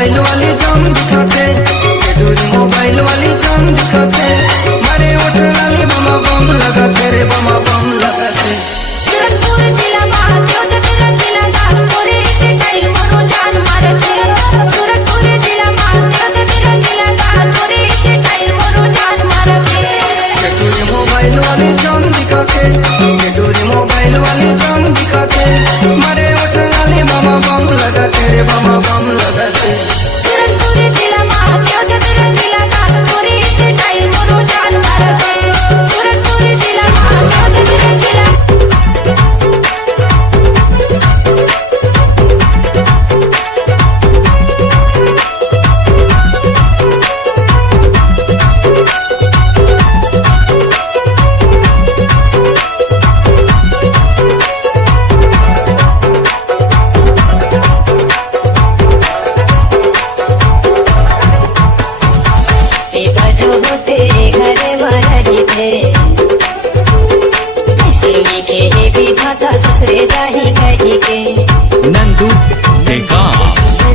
Mobile वाली जाम दिखाते, टूरी मोबाइल वाली जाम दिखाते, मारे उठ लाली बमा बम लगाते रे बमा बम लगाते। सूरजपुर जिला महादेव तेरा जिला गालपुरी से टाइल मरो जान मारते। सूरजपुर जिला महादेव तेरा जिला गालपुरी से टाइल मरो जान मारते। टूरी मोबाइल वाली जाम दिखाते, टूरी मोबाइल वाली जाम दिखाते, मारे उठ लाली बमा बम लगाते रे बमा बम लगाते। सूरजपुर जिला महादेव तेरा जिला गालपुरी से टाइल मरो जान मारते। सूरजपुर जिला महादेव तेरा जिला नंदू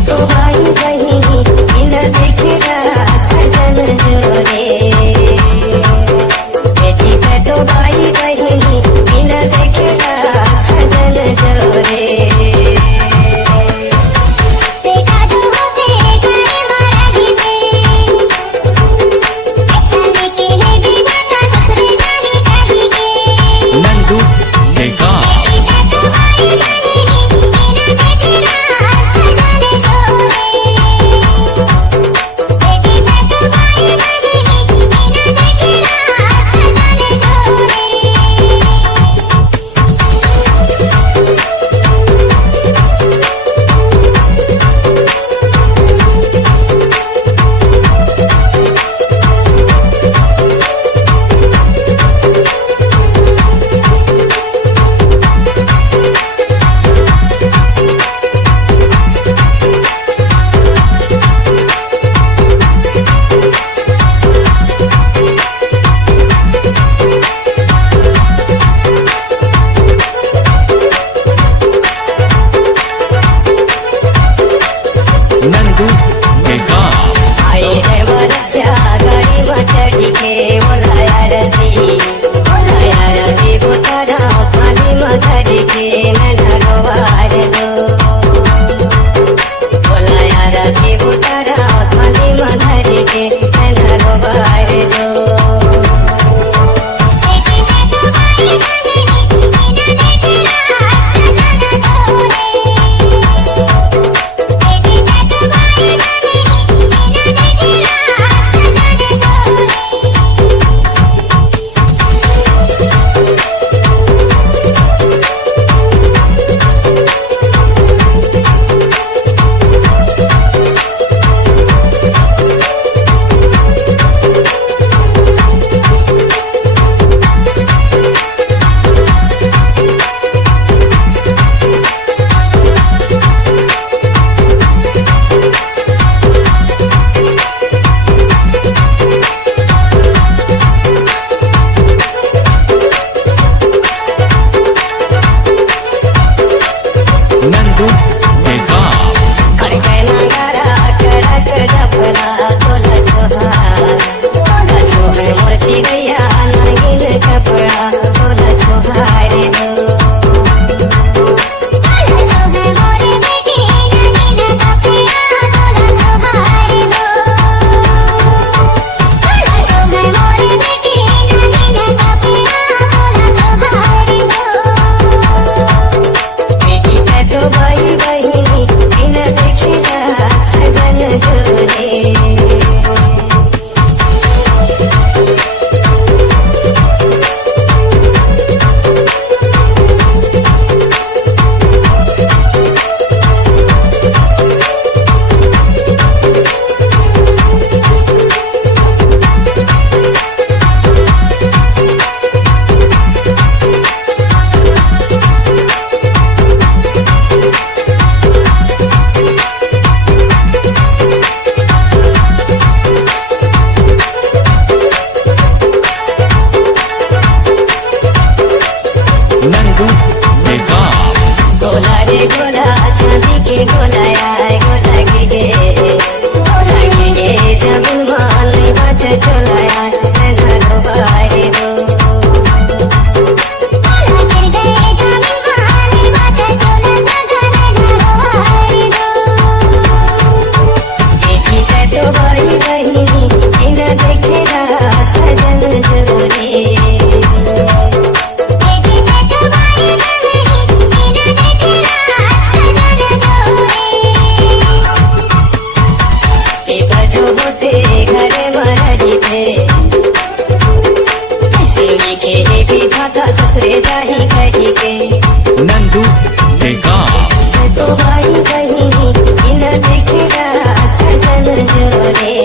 तो भाई बहिनी इन देखेगा सजन जोरे, बेटी का तो भाई बहिनी इन देखेगा सजन जोरे। नंदू गोला रे गोला चांदी के गोला यार गोला गिरे ओ भाई बहिनी बिना देखेगा सजन जोरे